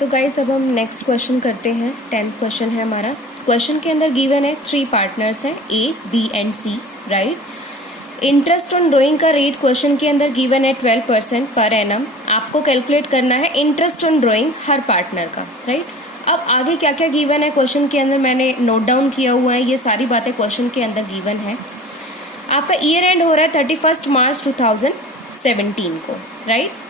तो गाइस अब हम नेक्स्ट क्वेश्चन करते हैं। 10th क्वेश्चन है हमारा। क्वेश्चन के अंदर गिवन है 3 पार्टनर्स हैं A, B and C, right. Interest on drawing का रेट क्वेश्चन के अंदर गिवन है 12% पर एनम। आपको कैलकुलेट करना है interest on drawing her partner का, राइट। अब आगे क्या क्या गिवन है क्वेश्चन के अंदर मैंने नोट डाउन किया हुआ है, ये सारी बातें क्वेश्चन के अंदर गिवन है। आपका ईयर एंड हो रहा है 31 मार्च 2017 को, राइट।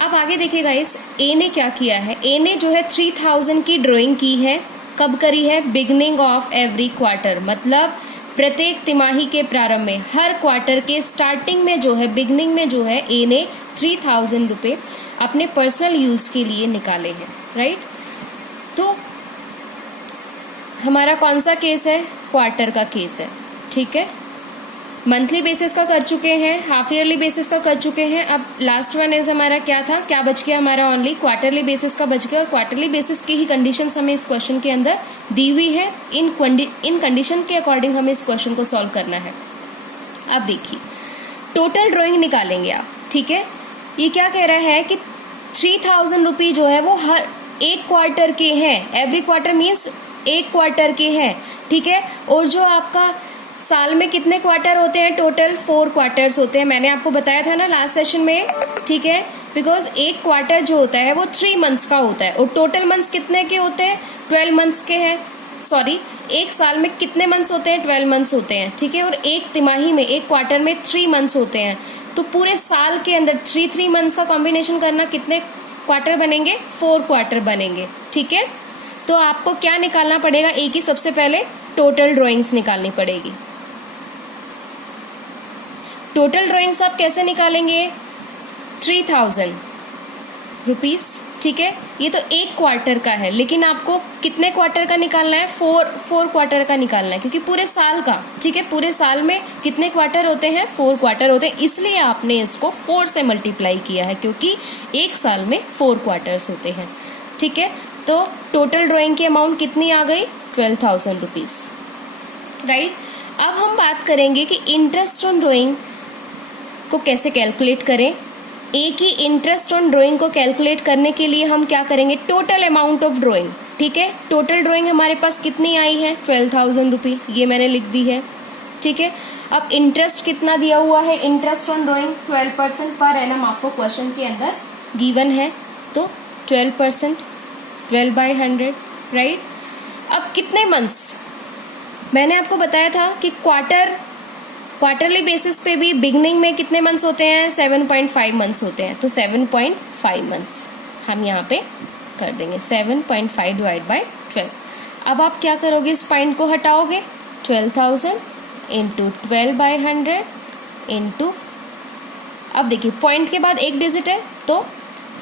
अब आगे देखिए गाइस, ए ने क्या किया है। ए ने जो है 3000 की ड्राइंग की है। कब करी है? बिगनिंग ऑफ एवरी क्वार्टर, मतलब प्रत्येक तिमाही के प्रारंभ में, हर क्वार्टर के स्टार्टिंग में जो है, बिगनिंग में जो है, ए ने 3000 रुपये अपने पर्सनल यूज के लिए निकाले हैं, राइट। तो हमारा कौन सा केस है? क्वार्टर का केस है, ठीक है। मंथली बेसिस का कर चुके हैं, हाफ ईयरली बेसिस का कर चुके हैं। अब लास्ट वन इज हमारा क्या था, क्या बच गया हमारा? ओनली क्वार्टरली बेसिस का बच गया। और क्वार्टरली बेसिस की ही कंडीशंस हमें इस क्वेश्चन के अंदर दी हुई है। इन कंडीशन के अकॉर्डिंग हमें इस क्वेश्चन को सॉल्व करना है। अब देखिए, टोटल ड्राइंग निकालेंगे आप, ठीक है। ये क्या कह रहा है कि 3000 रुपये जो है वो हर एक क्वार्टर के हैं। एवरी क्वार्टर मीन्स एक क्वार्टर के हैं, ठीक है। और जो आपका साल में कितने क्वार्टर होते हैं? टोटल 4 क्वार्टर्स होते हैं। मैंने आपको बताया था ना लास्ट सेशन में, ठीक है। बिकॉज एक क्वार्टर जो होता है वो 3 मंथ्स का होता है। और टोटल मंथ्स कितने के होते हैं? 12 मंथ्स के हैं। सॉरी, एक साल में कितने मंथ्स होते हैं? 12 मंथ्स होते हैं, ठीक है। और एक तिमाही में, एक क्वार्टर में 3 मंथ्स होते हैं। तो पूरे साल के अंदर 3 मंथ्स का कॉम्बिनेशन करना, कितने क्वार्टर बनेंगे? 4 क्वार्टर बनेंगे, ठीक है। तो आपको क्या निकालना पड़ेगा? एक ही सबसे पहले टोटल ड्रॉइंग्स निकालनी पड़ेगी। टोटल ड्राइंग्स आप कैसे निकालेंगे? 3000 रुपीज, ठीक है। ये तो एक क्वार्टर का है, लेकिन आपको कितने क्वार्टर का निकालना है? 4 क्वार्टर का निकालना है, क्योंकि पूरे साल का, ठीक है। पूरे साल में कितने क्वार्टर होते हैं? 4 क्वार्टर होते हैं। इसलिए आपने इसको 4 से मल्टीप्लाई किया है, क्योंकि एक साल में 4 क्वार्टर्स होते हैं, ठीक है। तो टोटल ड्राइंग की अमाउंट कितनी आ गई? 12,000 रुपीज, राइट। अब हम बात करेंगे कि इंटरेस्ट ऑन ड्राइंग को कैसे कैलकुलेट करें। एक ही इंटरेस्ट ऑन ड्राइंग को कैलकुलेट करने के लिए हम क्या करेंगे? टोटल अमाउंट ऑफ ड्राइंग, ठीक है। टोटल ड्राइंग हमारे पास कितनी आई है? 12,000 रुपये, ये मैंने लिख दी है, ठीक है। अब इंटरेस्ट कितना दिया हुआ है? Interest on drawing 12% per annum आपको क्वेश्चन के अंदर गिवन है। तो 12%, 12/100, राइट। अब कितने मंथ्स? मैंने आपको बताया था कि क्वार्टरली बेसिस पे भी बिगनिंग में कितने मंथ्स होते हैं? 7.5 मंथ्स होते हैं। तो 7.5 मंथ्स हम यहाँ पे कर देंगे। 7.5 डिवाइड बाय 12। अब आप क्या करोगे? इस पॉइंट को हटाओगे। 12,000 इंटू 12/100 इंटू, अब देखिए पॉइंट के बाद एक डिजिट है, तो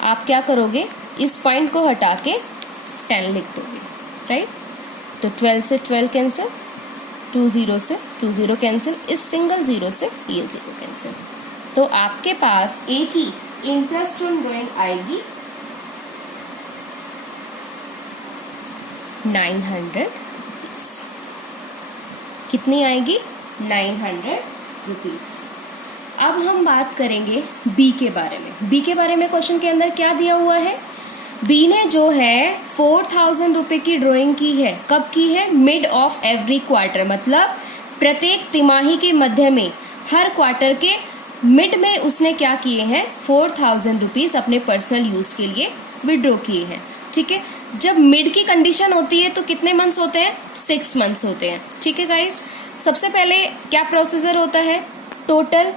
आप क्या करोगे? इस पॉइंट को हटा के 10 लिख दोगे, राइट। तो 12 से 12 कैंसिल, 2 0 से 2 0 कैंसिल, इस सिंगल 0 से ये 0 कैंसिल। तो आपके पास एक ही इंटरेस्ट ऑन ड्राइंग आएगी 900 रुपीज। कितनी आएगी? 900 रुपीज। अब हम बात करेंगे बी के बारे में। बी के बारे में क्वेश्चन के अंदर क्या दिया हुआ है? बी ने जो है 4,000 रुपए की ड्राइंग की है। कब की है? मिड ऑफ एवरी क्वार्टर, मतलब प्रत्येक तिमाही के मध्य में, हर क्वार्टर के मिड में उसने क्या किए हैं? 4,000 रुपीज अपने पर्सनल यूज के लिए विड्रॉ किए हैं, ठीक है। जब मिड की कंडीशन होती है तो कितने मंथ्स होते हैं? 6 मंथ्स होते हैं, ठीक है गाइस। सबसे पहले क्या प्रोसीजर होता है? टोटल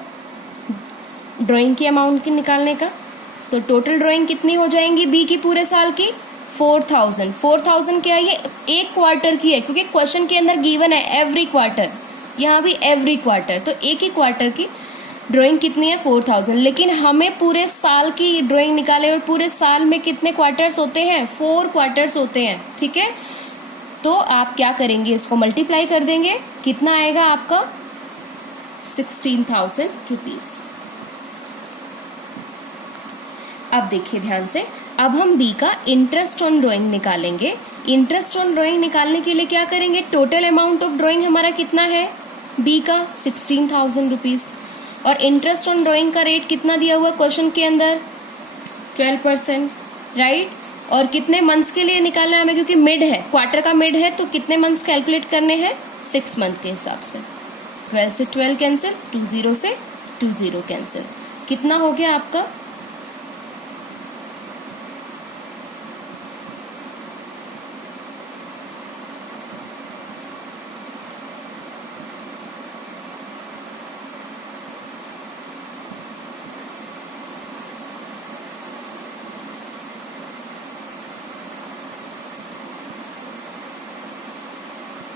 ड्राइंग की अमाउंट की निकालने का। तो टोटल ड्राइंग कितनी हो जाएंगी बी की पूरे साल की? 4,000। 4,000 क्या है? ये एक क्वार्टर की है, क्योंकि क्वेश्चन के अंदर गिवन है एवरी क्वार्टर, यहाँ भी एवरी क्वार्टर। तो एक ही क्वार्टर की ड्राइंग कितनी है? 4,000। लेकिन हमें पूरे साल की ड्राइंग निकाले, और पूरे साल में कितने क्वार्टर्स होते हैं? 4 क्वार्टर्स होते हैं, ठीक है। तो आप क्या करेंगे? इसको मल्टीप्लाई कर देंगे। कितना आएगा आपका? 16,000 रुपीज। अब देखिए ध्यान से, अब हम बी का इंटरेस्ट ऑन ड्राइंग निकालेंगे। इंटरेस्ट ऑन ड्राइंग निकालने के लिए क्या करेंगे? टोटल अमाउंट ऑफ ड्राइंग हमारा कितना है बी का? 16,000 रुपीज। और इंटरेस्ट ऑन ड्राइंग का रेट कितना दिया हुआ क्वेश्चन के अंदर? 12%, राइट। और कितने मंथ्स के लिए निकालना है हमें, क्योंकि मिड है, क्वार्टर का मिड है, तो कितने मंथ्स कैलकुलेट करने हैं, 6 मंथ के हिसाब से। 12 से 12 कैंसिल, 20 से 20 कैंसिल, कितना हो गया आपका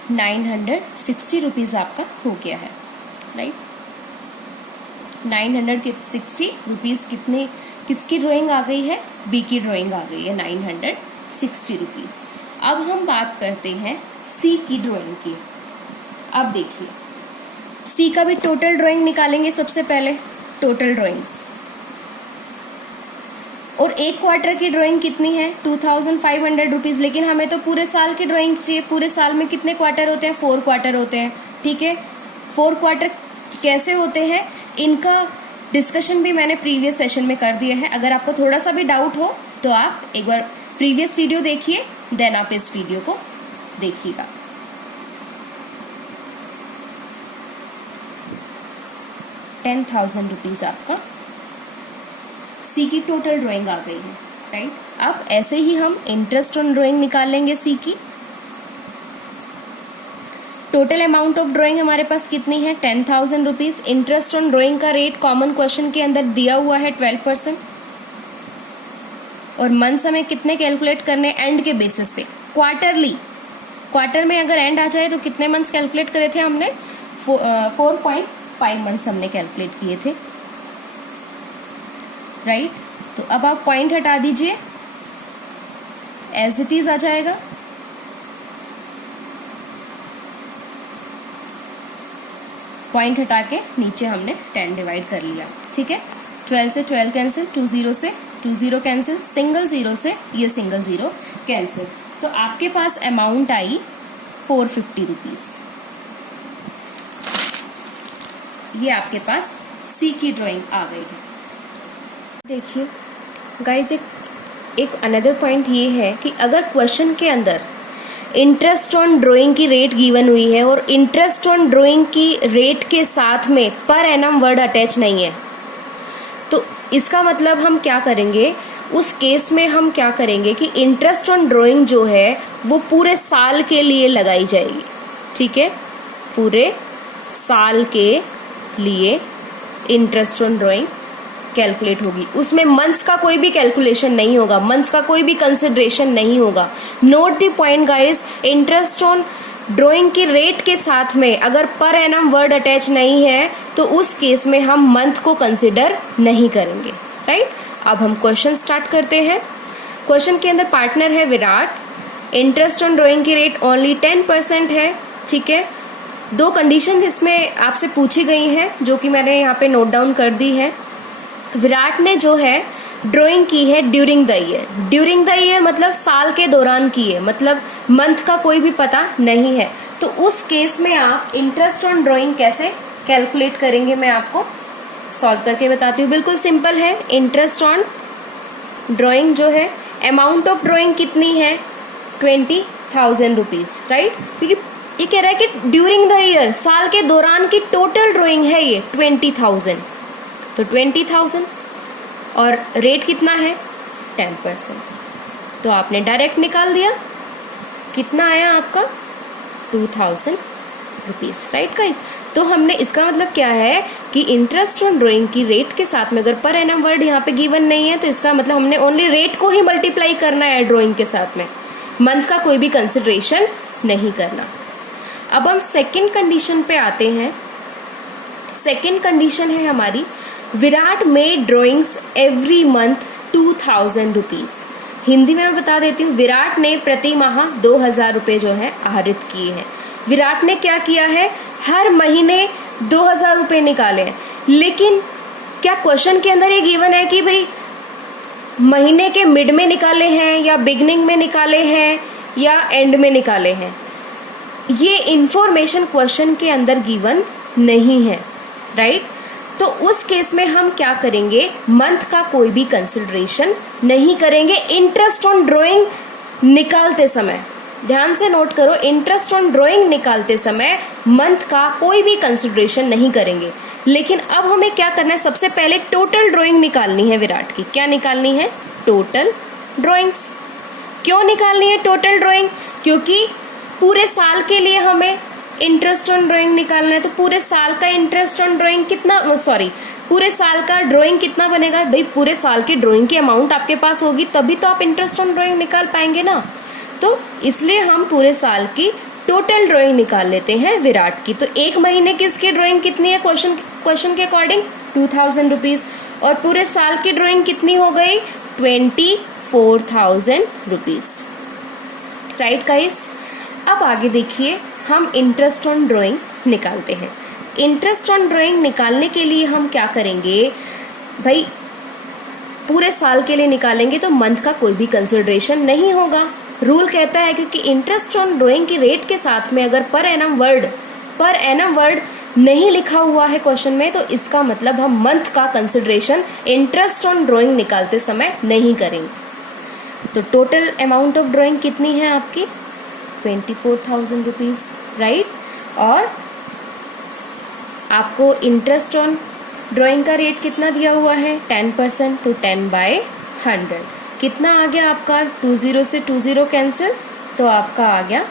960 रुपीज आपका हो गया है, राइट। 960 रुपीज कितने, किसकी ड्राइंग आ गई है, बी की ड्राइंग आ गई है 960 रुपीज। अब हम बात करते हैं सी की ड्राइंग की। अब देखिए सी का भी टोटल ड्राइंग निकालेंगे सबसे पहले, टोटल ड्राइंग्स, और एक क्वार्टर की ड्राइंग कितनी है 2500 रुपीज, लेकिन हमें तो पूरे साल की ड्राइंग चाहिए। पूरे साल में कितने क्वार्टर होते हैं, 4 क्वार्टर होते हैं, ठीक है। 4 क्वार्टर कैसे होते हैं, इनका डिस्कशन भी मैंने प्रीवियस सेशन में कर दिया है। अगर आपको थोड़ा सा भी डाउट हो तो आप एक बार प्रीवियस वीडियो देखिए, देन आप इस वीडियो को देखिएगा। ₹10,000 आपका सी की टोटल ड्राइंग आ गई है, राइट। अब ऐसे ही हम इंटरेस्ट ऑन ड्राइंग निकाल लेंगे सी की। टोटल अमाउंट ऑफ ड्राइंग हमारे पास कितनी है, 10,000 रुपीज। इंटरेस्ट ऑन ड्राइंग का रेट कॉमन क्वेश्चन के अंदर दिया हुआ है 12%, और मंथ्स हमें कितने कैलकुलेट करने, एंड के बेसिस पे, क्वार्टरली। क्वार्टर में अगर एंड आ जाए तो कितने मंथ्स कैलकुलेट करे थे हमने, 4.5 मंथ्स हमने कैलकुलेट किए थे, राइट। तो अब आप पॉइंट हटा दीजिए, एज इट इज आ जाएगा। पॉइंट हटा के नीचे हमने 10 डिवाइड कर लिया, ठीक है। 12 से 12 कैंसिल, 20 से 20 कैंसिल, सिंगल 0 से ये सिंगल 0 कैंसिल, तो आपके पास अमाउंट आई 450 रुपीज। ये आपके पास सी की ड्राइंग आ गई है। देखिए गाइज, एक अनदर पॉइंट ये है कि अगर क्वेश्चन के अंदर इंटरेस्ट ऑन ड्राइंग की रेट गिवन हुई है और इंटरेस्ट ऑन ड्राइंग की रेट के साथ में पर एनम वर्ड अटैच नहीं है, तो इसका मतलब हम क्या करेंगे, उस केस में हम क्या करेंगे कि इंटरेस्ट ऑन ड्राइंग जो है वो पूरे साल के लिए लगाई जाएगी, ठीक है। पूरे साल के लिए इंटरेस्ट ऑन ड्राइंग कैलकुलेट होगी, उसमें मंथ्स का कोई भी कैलकुलेशन नहीं होगा, मंथ्स का कोई भी कंसिडरेशन नहीं होगा। Note the point guys, interest on drawing की रेट के साथ में अगर पर एनम वर्ड अटैच नहीं है तो उस केस में हम मंथ को कंसिडर नहीं करेंगे, राइट। अब हम क्वेश्चन स्टार्ट करते हैं। क्वेश्चन के अंदर पार्टनर है विराट, इंटरेस्ट ऑन ड्राइंग की रेट ओनली 10% है, ठीक है। 2 कंडीशन इसमें आपसे पूछी गई हैं जो कि मैंने यहाँ पे नोट डाउन कर दी है। विराट ने जो है ड्राइंग की है during the year, during the year मतलब साल के दौरान की है, मतलब मंथ का कोई भी पता नहीं है। तो उस केस में आप इंटरेस्ट ऑन ड्राइंग कैसे कैलकुलेट करेंगे, मैं आपको सॉल्व करके बताती हूँ। बिल्कुल सिंपल है। इंटरेस्ट ऑन ड्राइंग जो है, अमाउंट ऑफ ड्राइंग कितनी है, 20,000 रुपीज, राइट। क्योंकि ये कह रहा है कि ड्यूरिंग द ईयर, साल के दौरान की टोटल ड्राइंग है ये 20,000, तो 20,000 और रेट कितना है 10%, तो आपने डायरेक्ट निकाल दिया। कितना आया आपका 2,000 रुपीज, राइट गाइस। तो हमने, इसका मतलब क्या है कि इंटरेस्ट ऑन ड्राइंग की रेट के साथ में अगर पर एनम वर्ड यहाँ पे गिवन नहीं है तो इसका मतलब हमने ओनली रेट को ही मल्टीप्लाई करना है ड्राइंग के साथ में, मंथ का कोई भी कंसिडरेशन नहीं करना। अब हम सेकेंड कंडीशन पे आते हैं। सेकेंड कंडीशन है हमारी, Virat made drawings every month 2,000 rupees. Hindi में मैं बता देती हूँ, विराट ने प्रति माह 2,000 रुपये जो है आहरित किए हैं। विराट ने क्या किया है, हर महीने 2,000 रुपये निकाले हैं। लेकिन क्या क्वेश्चन के अंदर ये गिवन है कि भाई महीने के मिड में निकाले हैं या बिगनिंग में निकाले हैं या एंड में निकाले हैं, ये इंफॉर्मेशन क्वेश्चन के अंदर गिवन नहीं है, राइट। तो उस केस में हम क्या करेंगे, मंथ का कोई भी कंसिडरेशन नहीं करेंगे इंटरेस्ट ऑन ड्रॉइंग निकालते समय। ध्यान से नोट करो, इंटरेस्ट ऑन ड्रॉइंग निकालते समय मंथ का कोई भी कंसिडरेशन नहीं करेंगे। लेकिन अब हमें क्या करना है, सबसे पहले टोटल ड्रॉइंग निकालनी है विराट की। क्या निकालनी है, टोटल ड्रॉइंग्स। क्यों निकालनी है टोटल ड्रॉइंग, क्योंकि पूरे साल के लिए हमें इंटरेस्ट ऑन ड्राइंग निकालना है। तो पूरे साल का इंटरेस्ट ऑन ड्राइंग कितना, पूरे साल का ड्राइंग कितना बनेगा भाई, पूरे साल की ड्राइंग की अमाउंट आपके पास होगी तभी तो आप इंटरेस्ट ऑन ड्राइंग निकाल पाएंगे ना। तो इसलिए हम पूरे साल की टोटल ड्राइंग निकाल लेते हैं विराट की। तो एक महीने की इसकी ड्राइंग कितनी है, क्वेश्चन के अकॉर्डिंग 2000 रुपीज, और पूरे साल की ड्राइंग कितनी हो गई, 24,000 रुपीज। राइट गाइस, अब आगे देखिए, हम इंटरेस्ट ऑन ड्राइंग निकालते हैं। इंटरेस्ट ऑन ड्राइंग निकालने के लिए हम क्या करेंगे भाई, पूरे साल के लिए निकालेंगे तो मंथ का कोई भी कंसिडरेशन नहीं होगा। रूल कहता है क्योंकि इंटरेस्ट ऑन ड्राइंग की रेट के साथ में अगर पर एनम वर्ड नहीं लिखा हुआ है क्वेश्चन में, तो इसका मतलब हम मंथ का कंसिडरेशन इंटरेस्ट ऑन ड्राइंग निकालते समय नहीं करेंगे। तो टोटल अमाउंट ऑफ ड्राइंग कितनी है आपकी, 24,000 रुपीज, राइट। और आपको इंटरेस्ट ऑन ड्राइंग का रेट कितना दिया हुआ है, 10%, तो 10/100 कितना आ गया आपका, 20 से 20 कैंसिल, तो आपका आ गया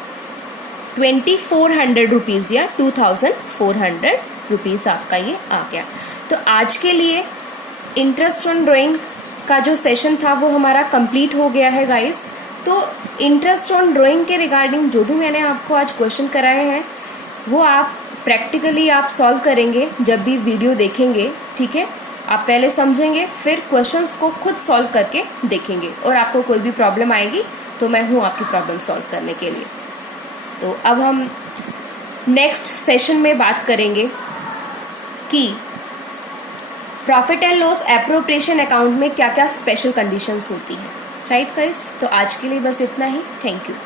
2400 रुपीज़ या 2400 रुपीज़ आपका ये आ गया। तो आज के लिए इंटरेस्ट ऑन ड्राइंग का जो सेशन था वो हमारा कंप्लीट हो गया है गाइस। तो इंटरेस्ट ऑन ड्राइंग के रिगार्डिंग जो भी मैंने आपको आज क्वेश्चन कराए हैं वो आप प्रैक्टिकली आप सॉल्व करेंगे जब भी वीडियो देखेंगे, ठीक है। आप पहले समझेंगे, फिर क्वेश्चंस को खुद सॉल्व करके देखेंगे, और आपको कोई भी प्रॉब्लम आएगी तो मैं हूँ आपकी प्रॉब्लम सॉल्व करने के लिए। तो अब हम नेक्स्ट सेशन में बात करेंगे कि profit and loss appropriation account में क्या क्या स्पेशल कंडीशंस होती हैं, राइट गाइस। तो आज के लिए बस इतना ही, थैंक यू।